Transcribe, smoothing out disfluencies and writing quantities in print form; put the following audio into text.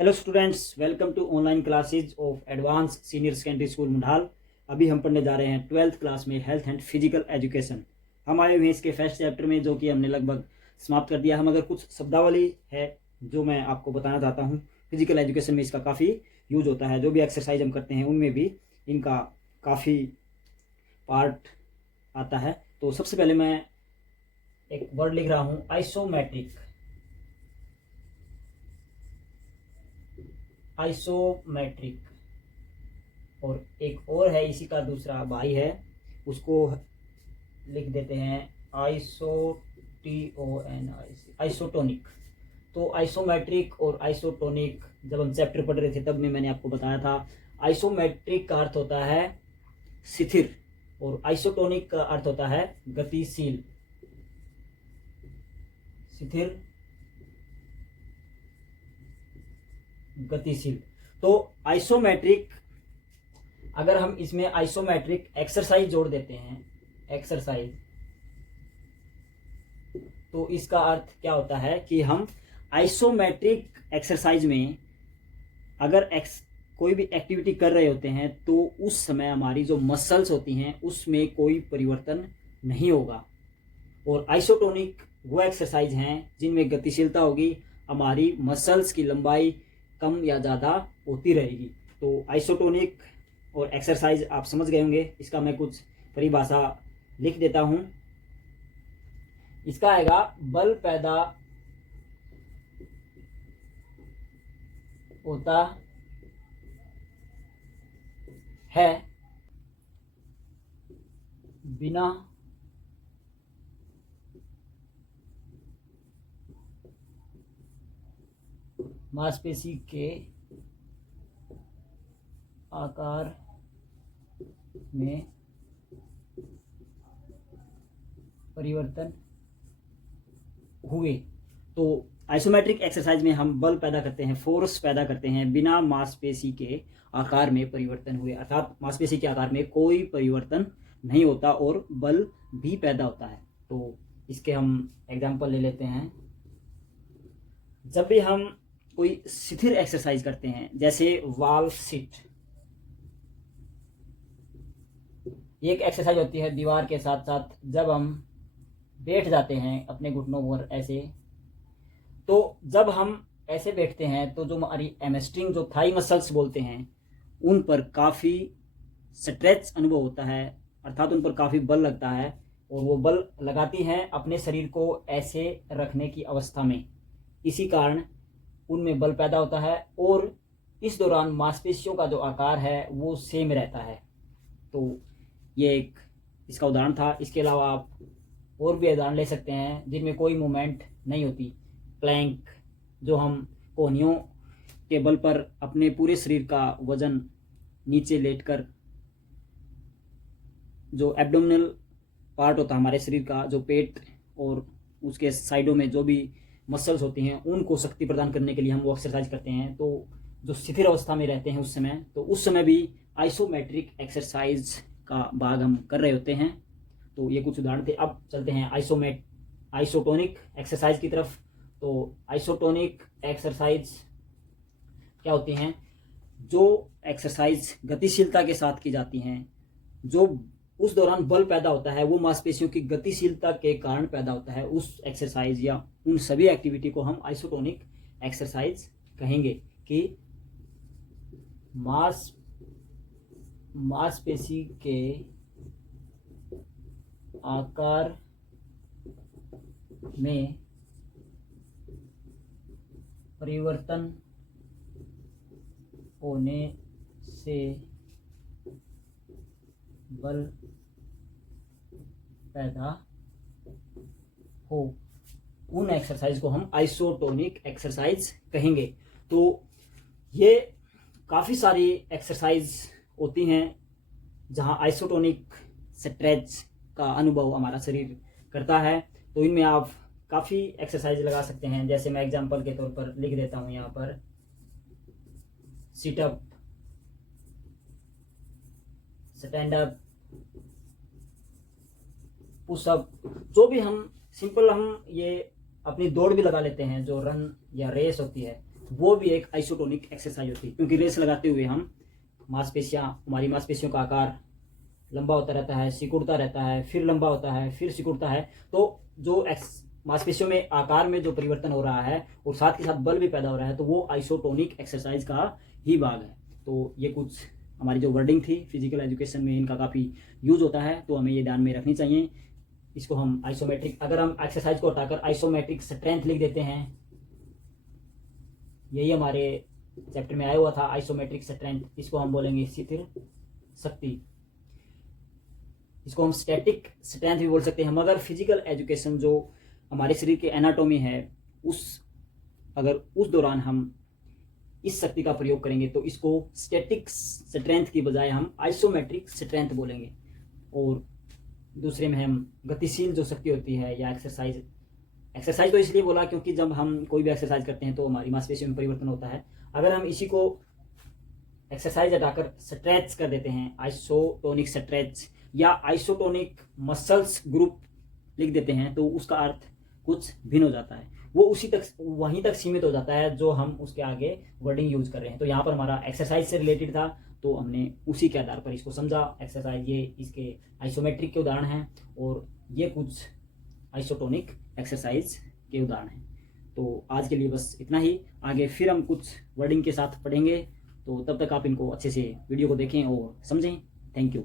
Hello students, welcome to online classes of advance senior secondary school Mundal. अभी हम पढ़ने जा रहे हैं 12th क्लास में हेल्थ एंड फिजिकल एजुकेशन। हम आए हुए हैं इसके फर्स्ट चैप्टर में, जो कि हमने लगभग समाप्त कर दिया। हम अगर कुछ शब्दावली है जो मैं आपको बताना चाहता हूँ। फिजिकल एजुकेशन में इसका काफ़ी यूज होता है। जो भी एक्सरसाइज हम करते हैं उनमें भी इनका काफ़ी पार्ट आता है। तो सबसे पहले मैं एक वर्ड लिख रहा हूँ, आइसोमेट्रिक। आइसोमेट्रिक। और एक और है, इसी का दूसरा भाई है, उसको लिख देते हैं आइसोटोनिक। तो आइसोमेट्रिक और आइसोटोनिक जब हम चैप्टर पढ़ रहे थे तब में मैंने आपको बताया था। आइसोमेट्रिक का अर्थ होता है स्थिर और आइसोटोनिक का अर्थ होता है गतिशील। स्थिर, गतिशील। तो आइसोमेट्रिक, अगर हम इसमें आइसोमेट्रिक एक्सरसाइज जोड़ देते हैं, एक्सरसाइज, तो इसका अर्थ क्या होता है कि हम आइसोमेट्रिक एक्सरसाइज में अगर कोई भी एक्टिविटी कर रहे होते हैं तो उस समय हमारी जो मसल्स होती हैं उसमें कोई परिवर्तन नहीं होगा। और आइसोटोनिक वो एक्सरसाइज हैं जिनमें गतिशीलता होगी, हमारी मसल्स की लंबाई कम या ज़्यादा होती रहेगी। तो आइसोटोनिक और एक्सरसाइज आप समझ गए होंगे। इसका मैं कुछ परिभाषा लिख देता हूँ। इसका आएगा, बल पैदा होता है बिना मांसपेशी के आकार में परिवर्तन हुए। तो आइसोमेट्रिक एक्सरसाइज में हम बल पैदा करते हैं, फोर्स पैदा करते हैं बिना मांसपेशी के आकार में परिवर्तन हुए, अर्थात मांसपेशी के आकार में कोई परिवर्तन नहीं होता और बल भी पैदा होता है। तो इसके हम एग्जांपल ले लेते हैं। जब भी हम कोई स्थिर एक्सरसाइज करते हैं, जैसे वॉल सिट, ये एक एक्सरसाइज होती है दीवार के साथ साथ जब हम बैठ जाते हैं अपने घुटनों पर ऐसे। तो जब हम ऐसे बैठते हैं तो जो हमारी एमस्ट्रिंग, जो थाई मसल्स बोलते हैं, उन पर काफ़ी स्ट्रेच अनुभव होता है, अर्थात उन पर काफ़ी बल लगता है। और वो बल लगाती हैं अपने शरीर को ऐसे रखने की अवस्था में। इसी कारण उनमें बल पैदा होता है और इस दौरान मांसपेशियों का जो आकार है वो सेम रहता है। तो ये एक इसका उदाहरण था। इसके अलावा आप और भी उदाहरण ले सकते हैं जिनमें कोई मूवमेंट नहीं होती। प्लैंक, जो हम कोहनियों के बल पर अपने पूरे शरीर का वजन नीचे लेटकर, जो एब्डोमिनल पार्ट होता है हमारे शरीर का, जो पेट और उसके साइडों में जो भी मसल्स होती हैं उनको शक्ति प्रदान करने के लिए हम वो एक्सरसाइज करते हैं। तो जो स्थिर अवस्था में रहते हैं उस समय, तो उस समय भी आइसोमेट्रिक एक्सरसाइज का भाग हम कर रहे होते हैं। तो ये कुछ उदाहरण थे। अब चलते हैं आइसोटोनिक एक्सरसाइज की तरफ। तो आइसोटोनिक एक्सरसाइज क्या होती हैं? जो एक्सरसाइज गतिशीलता के साथ की जाती हैं, जो उस दौरान बल पैदा होता है वो मांसपेशियों की गतिशीलता के कारण पैदा होता है, उस एक्सरसाइज या उन सभी एक्टिविटी को हम आइसोटोनिक एक्सरसाइज कहेंगे। कि मांसपेशी के आकार में परिवर्तन होने से बल पैदा हो, उन एक्सरसाइज को हम आइसोटोनिक एक्सरसाइज कहेंगे। तो ये काफ़ी सारी एक्सरसाइज होती हैं जहां आइसोटोनिक स्ट्रेच का अनुभव हमारा शरीर करता है। तो इनमें आप काफ़ी एक्सरसाइज लगा सकते हैं। जैसे मैं एग्जांपल के तौर पर लिख देता हूं यहाँ पर, सिटअप, स्टैंड अप, पुशअप, जो भी हम सिंपल, हम ये अपनी दौड़ भी लगा लेते हैं, जो रन या रेस होती है वो भी एक आइसोटोनिक एक्सरसाइज होती है, क्योंकि रेस लगाते हुए हम हमारी मांसपेशियों का आकार लंबा होता रहता है, सिकुड़ता रहता है, फिर लंबा होता है, फिर सिकुड़ता है। तो जो मांसपेशियों में आकार में जो परिवर्तन हो रहा है और साथ के साथ बल भी पैदा हो रहा है, तो वो आइसोटोनिक एक्सरसाइज का ही भाग है। तो ये कुछ हमारी जो वर्डिंग थी फिजिकल एजुकेशन में, इनका काफ़ी यूज होता है, तो हमें ये ध्यान में रखनी चाहिए। इसको हम आइसोमेट्रिक, अगर हम एक्सरसाइज को हटाकर आइसोमेट्रिक स्ट्रेंथ लिख देते हैं, यही हमारे चैप्टर में आया हुआ था आइसोमेट्रिक स्ट्रेंथ, इसको हम बोलेंगे स्थिर शक्ति। इसको हम स्टैटिक स्ट्रेंथ भी बोल सकते हैं। हम अगर फिजिकल एजुकेशन जो हमारे शरीर के एनाटॉमी है अगर उस दौरान हम इस शक्ति का प्रयोग करेंगे तो इसको स्टैटिक स्ट्रेंथ की बजाय हम आइसोमेट्रिक स्ट्रेंथ बोलेंगे। और दूसरे में हम गतिशील जो शक्ति होती है या एक्सरसाइज तो इसलिए बोला क्योंकि जब हम कोई भी एक्सरसाइज करते हैं तो हमारी मांसपेशियों में परिवर्तन होता है। अगर हम इसी को एक्सरसाइज हटाकर स्ट्रेच कर देते हैं, आइसोटोनिक स्ट्रेच या आइसोटोनिक मसल्स ग्रुप लिख देते हैं, तो उसका अर्थ कुछ भिन्न हो जाता है। वो वहीं तक सीमित हो जाता है जो हम उसके आगे वर्डिंग यूज कर रहे हैं। तो यहाँ पर हमारा एक्सरसाइज से रिलेटेड था, तो हमने उसी के आधार पर इसको समझा। एक्सरसाइज ये इसके आइसोमेट्रिक के उदाहरण हैं और ये कुछ आइसोटोनिक एक्सरसाइज के उदाहरण हैं। तो आज के लिए बस इतना ही। आगे फिर हम कुछ वर्डिंग के साथ पढ़ेंगे, तो तब तक आप इनको अच्छे से वीडियो को देखें और समझें। Thank you.